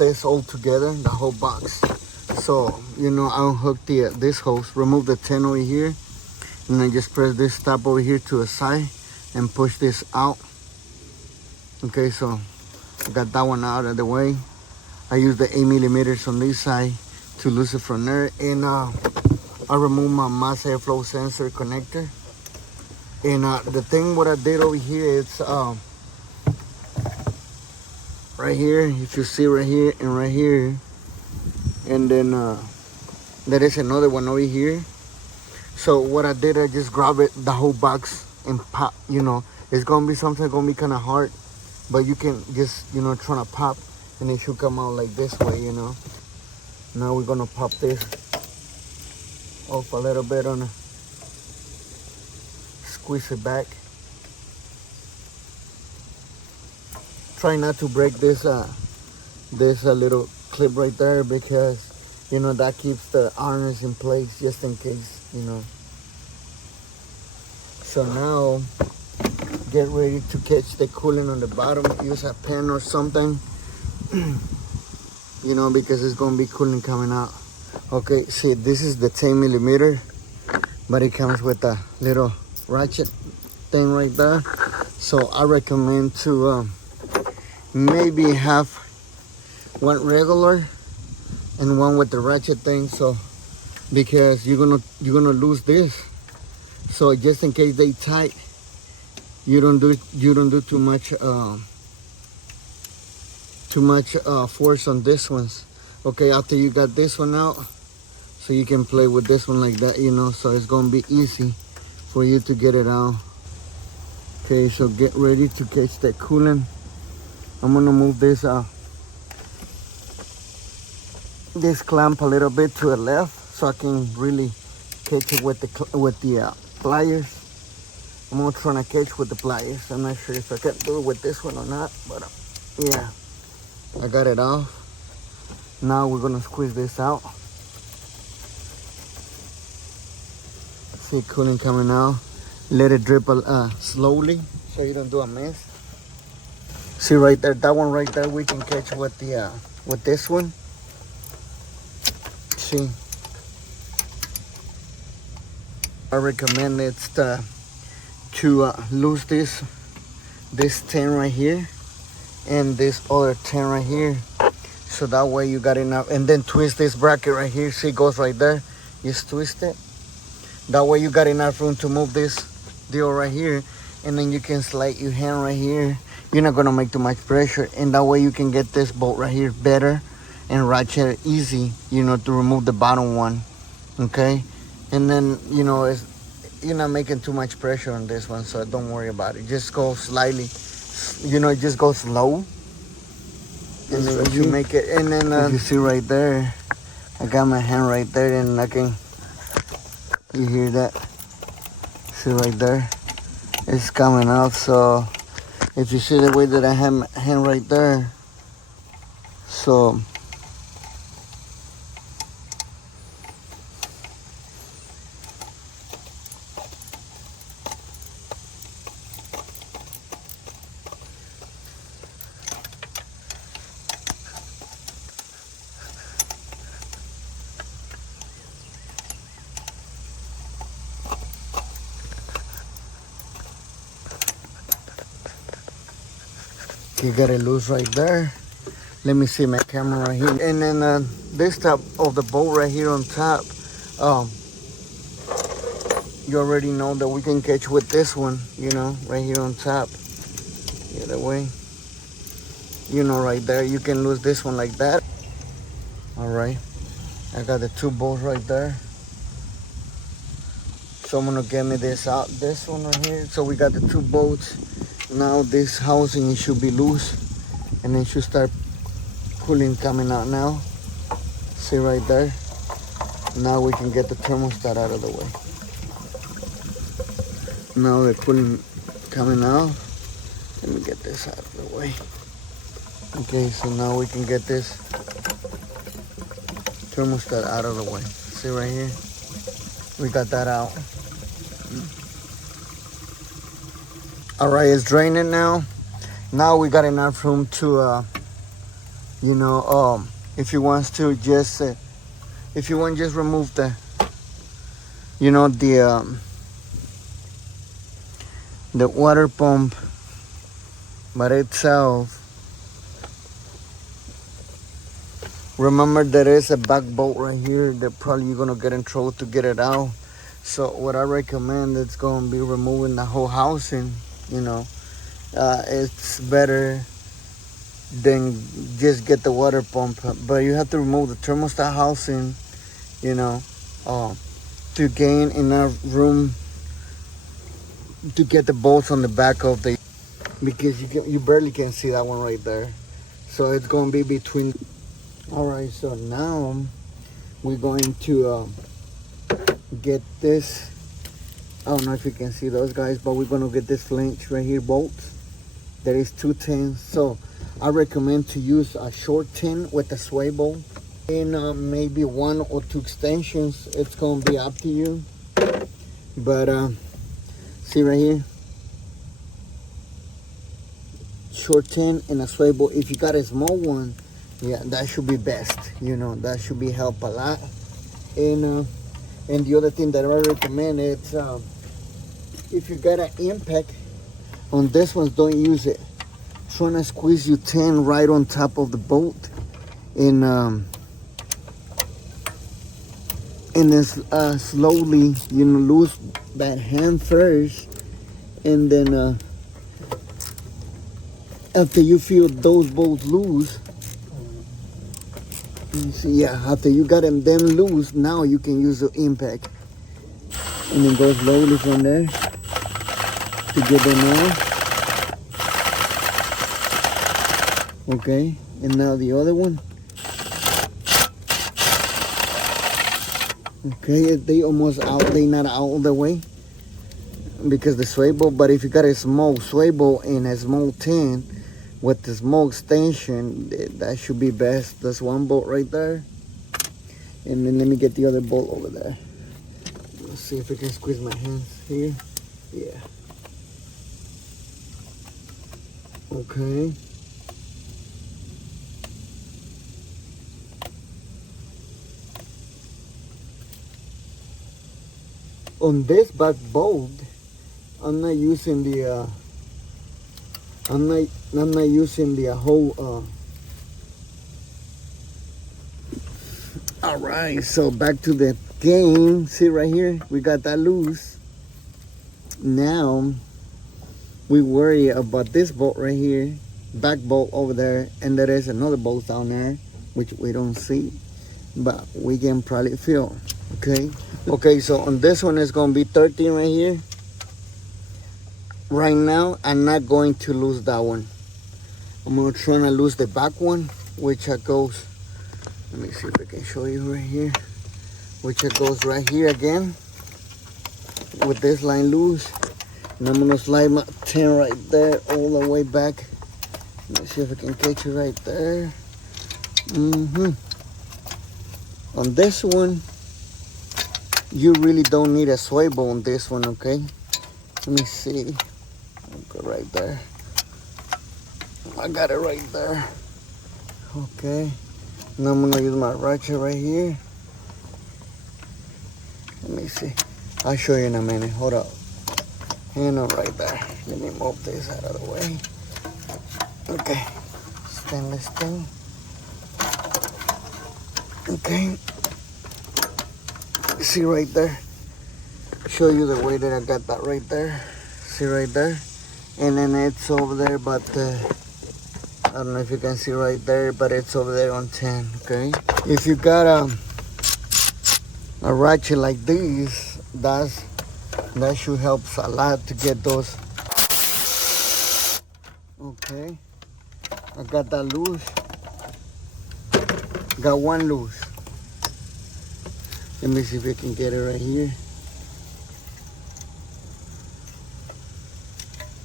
this all together, the whole box. So, you know, I unhook this hose, remove the 10 over here, and then just press this stop over here to the side and push this out. Okay, so I got that one out of the way. I use the 8 millimeters on this side to loosen from there, and I remove my mass airflow sensor connector. And the thing what I did over here is right here, if you see right here and right here, and then there is another one over here. So what I did, I just grab it, the whole box, and pop. You know, it's gonna be something gonna be kind of hard, but you can just, you know, try to pop, and it should come out like this way, you know. Now we're gonna pop this off a little bit on squeeze it back. Try not to break this little clip right there, because, you know, that keeps the harness in place just in case, you know. So now get ready to catch the coolant on the bottom. Use a pen or something, you know, because it's gonna be coolant coming out. Okay, see, this is the 10 millimeter, but it comes with a little ratchet thing right there. So I recommend to maybe have one regular and one with the ratchet thing, so because you're gonna lose this. So just in case they tight, you don't do too much force on this ones. Okay, after you got this one out, so you can play with this one like that, you know, so it's gonna be easy for you to get it out. Okay, so get ready to catch that coolant. I'm gonna move this clamp a little bit to the left so I can really catch it with the pliers. I'm gonna try to catch with the pliers. I'm not sure if I can do it with this one or not, but yeah, I got it off. Now we're gonna squeeze this out. See coolant coming out. Let it drip slowly so you don't do a mess. See right there, that one right there we can catch with the with this one. See, I recommend it's to lose this 10 right here and this other 10 right here, so that way you got enough. And then twist this bracket right here. See, it goes right there. Just twist it. That way you got enough room to move this deal right here, and then you can slide your hand right here. You're not gonna make too much pressure, and that way you can get this bolt right here better and ratchet easy, you know, to remove the bottom one. Okay, and then, you know, you're not making too much pressure on this one, so don't worry about it. Just go slightly, you know, just go slow, and then you make it. And then you see right there, I got my hand right there, and I can, you hear that? See right there, it's coming out. So if you see the way that I have my hand right there, so you got it loose right there. Let me see my camera right here. And then this top of the bolt right here on top, you already know that we can catch with this one, you know, right here on top. The other way, you know, right there, you can lose this one like that. All right, I got the 2 bolts right there. So I'm gonna get me this out, this one right here. So we got the 2 bolts. Now this housing, it should be loose, and it should start coolant coming out now. See right there? Now we can get the thermostat out of the way. Now the coolant coming out. Let me get this out of the way. Okay, so now we can get this thermostat out of the way. See right here? We got that out. All right, it's draining now. Now we got enough room to You know, if you want to just if you want just remove the, you know, the water pump by itself. Remember, there is a back bolt right here that probably you're gonna get in trouble to get it out. So what I recommend, it's gonna be removing the whole housing. You know, it's better than just get the water pump. But you have to remove the thermostat housing, you know, to gain enough room to get the bolts on the back of the, because you barely can see that one right there. So it's gonna be between. All right, so now we're going to get this. I don't know if you can see those guys, but we're gonna get this flange right here, bolts. There is 2 tins, so I recommend to use a short tin with a swivel and maybe 1 or 2 extensions. It's gonna be up to you, but see right here, short tin and a swivel. If you got a small one, yeah, that should be best. You know, that should be help a lot. And the other thing that I recommend is if you got an impact on this one, don't use it. Trying to squeeze your tin right on top of the bolt, and then slowly, you know, lose that hand first, and then after you feel those bolts loose, you see, yeah, after you got them then loose, now you can use the impact, and then go slowly from there to get them off. Okay, and now the other one. Okay, they almost out, they not out all the way because the swivel. But if you got a small swivel and a small tin with the small extension, that should be best. That's one bolt right there, and then let me get the other bolt over there. Let's see if I can squeeze my hands here. Yeah. Okay. On this back bolt, I'm not using the I'm not using the whole all right, so back to the game. See right here, we got that loose. Now we worry about this bolt right here, back bolt over there, and there is another bolt down there which we don't see, but we can probably feel. Okay, so on this one it's gonna be 13 right here. Right now I'm not going to lose that one. I'm gonna try to lose the back one, which goes, let me see if I can show you right here, which goes right here again with this line loose, and I'm gonna slide my tin right there all the way back. Let me see if I can catch it right there. On this one, you really don't need a swivel on this one. Okay, let me see. I'll go right there. I got it right there. Okay, now I'm gonna use my ratchet right here. Let me see. I'll show you in a minute. Hold up. Hand on right there. Let me move this out of the way. Okay, stainless thing. Okay, see right there. Show you the way that I got that right there. See right there, and then it's over there, but I don't know if you can see right there, but it's over there on 10. Okay, if you got a ratchet like this, that should help a lot to get those. Okay, I got that loose. Got one loose. Let me see if I can get it right here.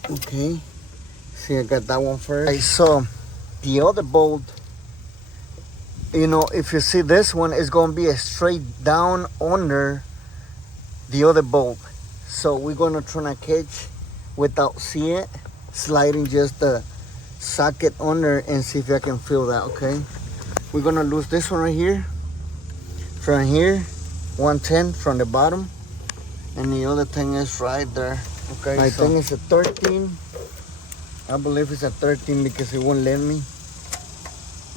Okay, see, I got that one first. I saw the other bolt. You know, if you see this one, is going to be a straight down under the other bolt. So we're going to try to catch without seeing it, sliding just the socket under and see if I can feel that, okay? We're gonna lose this one right here. From here, 110 from the bottom. And the other thing is right there. Okay, I think it's a 13. I believe it's a 13 because it won't let me.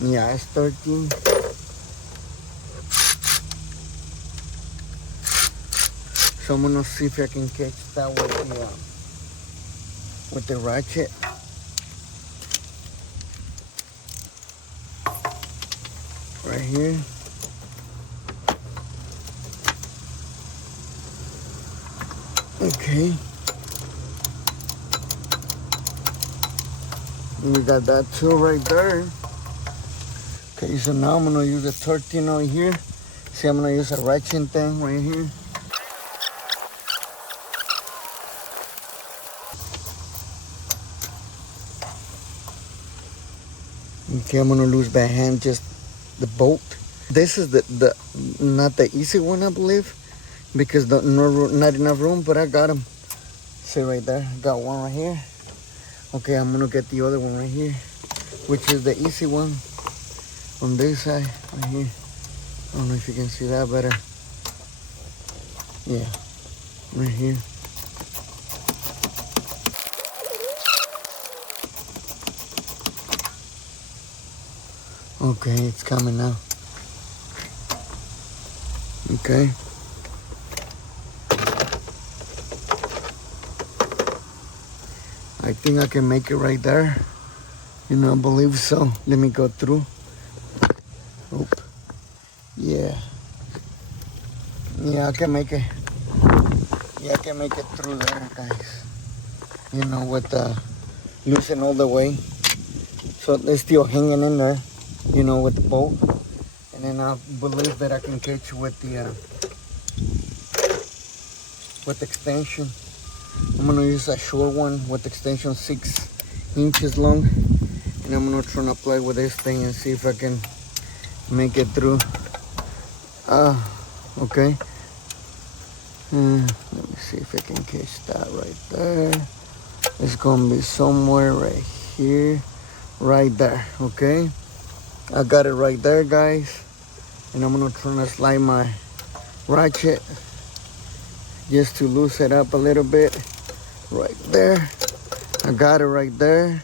Yeah, it's 13. So I'm gonna see if I can catch that with the ratchet. Right here. Okay. We got that too right there. Okay, so now I'm gonna use a 13 over here. See, I'm gonna use a ratchet thing right here. Okay, I'm gonna lose by hand just the bolt. This is the not the easy one, I believe, because not enough room, but I got them. See right there, I got one right here. Okay, I'm gonna get the other one right here, which is the easy one on this side right here. I don't know if you can see that better. Yeah, right here. Okay, it's coming now. Okay. I think I can make it right there. You know, I believe so. Let me go through. Oop. Yeah. Yeah, I can make it. Yeah, I can make it through there, guys. You know, with loosen all the way. So it's still hanging in there, you know, with the bolt. And then I believe that I can catch with the extension. I'm gonna use a short one with extension 6 inches long. And I'm gonna try to play with this thing and see if I can make it through. Okay. Let me see if I can catch that right there. It's gonna be somewhere right here, right there. Okay, I got it right there, guys. And I'm gonna try to slide my ratchet just to loosen it up a little bit. Right there, I got it right there.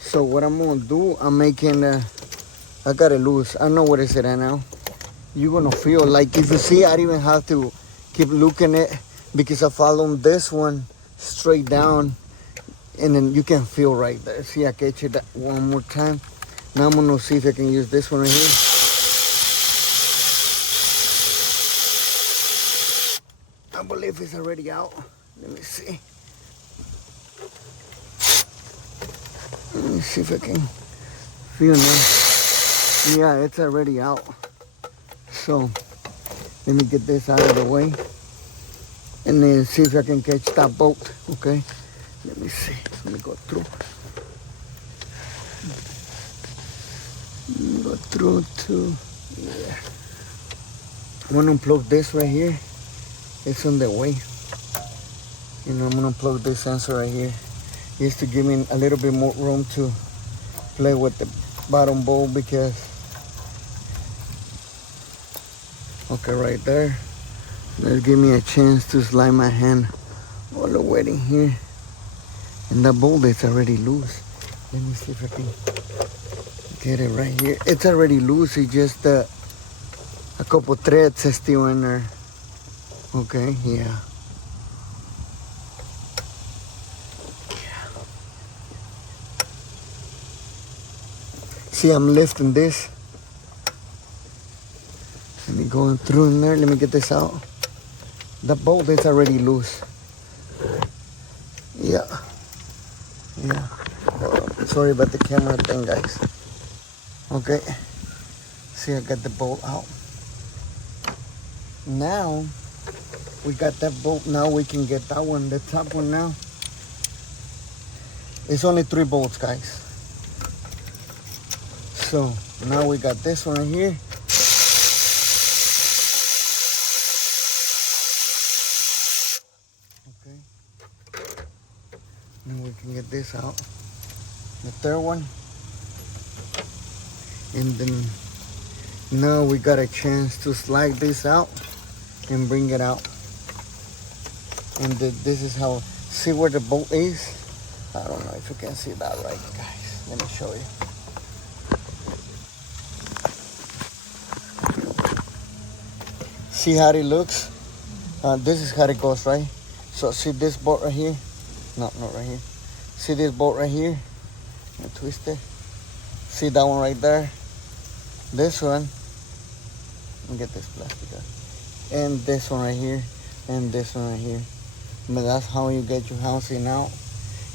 So what I'm gonna do, I'm making I got it loose. I know what is it right now. You're gonna feel like, if you see, I didn't even have to keep looking at it because I followed this one straight down, and then you can feel right there. See, I catch it one more time. Now I'm gonna see if I can use this one right here. I believe it's already out. Let me see. Let me see if I can feel now. Yeah, it's already out. So let me get this out of the way and then see if I can catch that bolt. Okay, let me see. Let me go through. Go through to, yeah. I'm gonna unplug this right here. It's on the way. You know, I'm gonna plug this sensor right here just to give me a little bit more room to play with the bottom bolt, because okay, right there. Let's give me a chance to slide my hand all the way in here. And that bolt is already loose. Let me see if I can get it right here. It's already loose. It's just a couple threads are still in there. Okay, yeah. See, I'm lifting this. Let me go through in there. Let me get this out. The bolt is already loose. Yeah. Yeah. Sorry about the camera thing, guys. Okay. See, I got the bolt out. Now, we got that bolt. Now we can get that one, the top one now. It's only 3 bolts, guys. So, now we got this one right here. Okay. Now we can get this out. the third one. And then now we got a chance to slide this out and bring it out. And this is how, see where the bolt is? I don't know if you can see that right, guys. Let me show you. See how it looks? This is how it goes, right? So see this bolt right here? No, not right here. See this bolt right here? Twist it. See that one right there? This one. Let me get this plastic out. And this one right here. And this one right here. But that's how you get your housing out.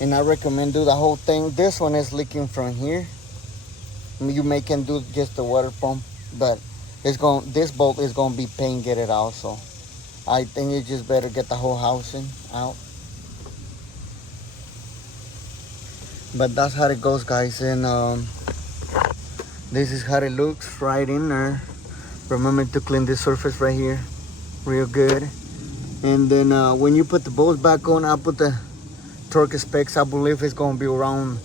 And I recommend do the whole thing. This one is leaking from here. You may can do just the water pump, but this bolt is gonna be pain get it out. So I think you just better get the whole housing out. But that's how it goes, guys. And this is how it looks right in there. Remember to clean this surface right here real good. And then when you put the bolts back on, I'll put the torque specs. I believe it's gonna be around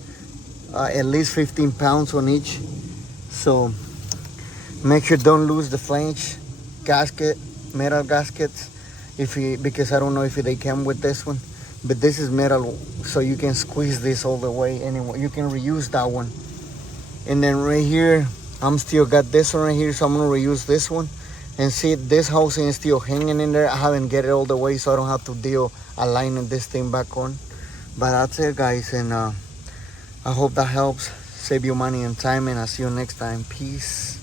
at least 15 pounds on each. So make sure don't lose the flange gasket, metal gaskets, because I don't know if they came with this one. But this is metal, so you can squeeze this all the way anyway. You can reuse that one. And then right here, I'm still got this one right here, so I'm gonna reuse this one. And see, this housing is still hanging in there. I haven't get it all the way, so I don't have to deal aligning this thing back on. But that's it, guys, and I hope that helps save you money and time, and I'll see you next time. Peace.